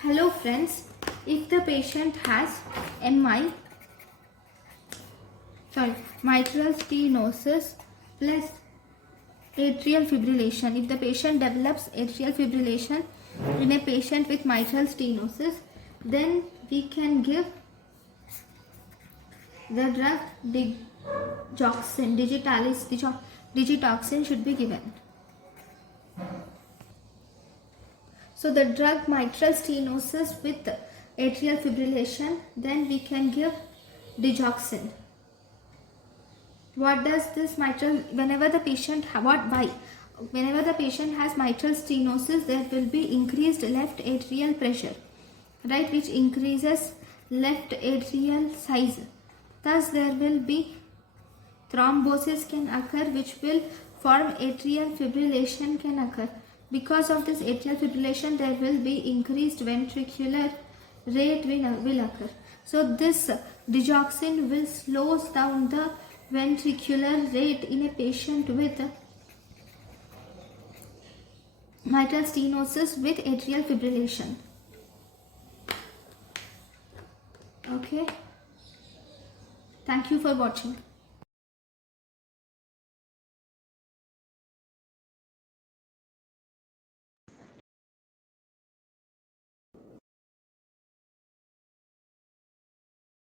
Hello friends, if the patient has mitral stenosis plus atrial fibrillation, if the patient develops atrial fibrillation in a patient with mitral stenosis, then we can give the drug digoxin, digitoxin should be given. So the drug mitral stenosis with atrial fibrillation, then we can give digoxin. What does this mitral, whenever the patient has mitral stenosis, there will be increased left atrial pressure, right, which increases left atrial size. Thus there will be thrombosis can occur, which will form atrial fibrillation can occur. Because of this atrial fibrillation, there will be increased ventricular rate will occur. So this digoxin will slow down the ventricular rate in a patient with mitral stenosis with atrial fibrillation. Okay. Thank you for watching.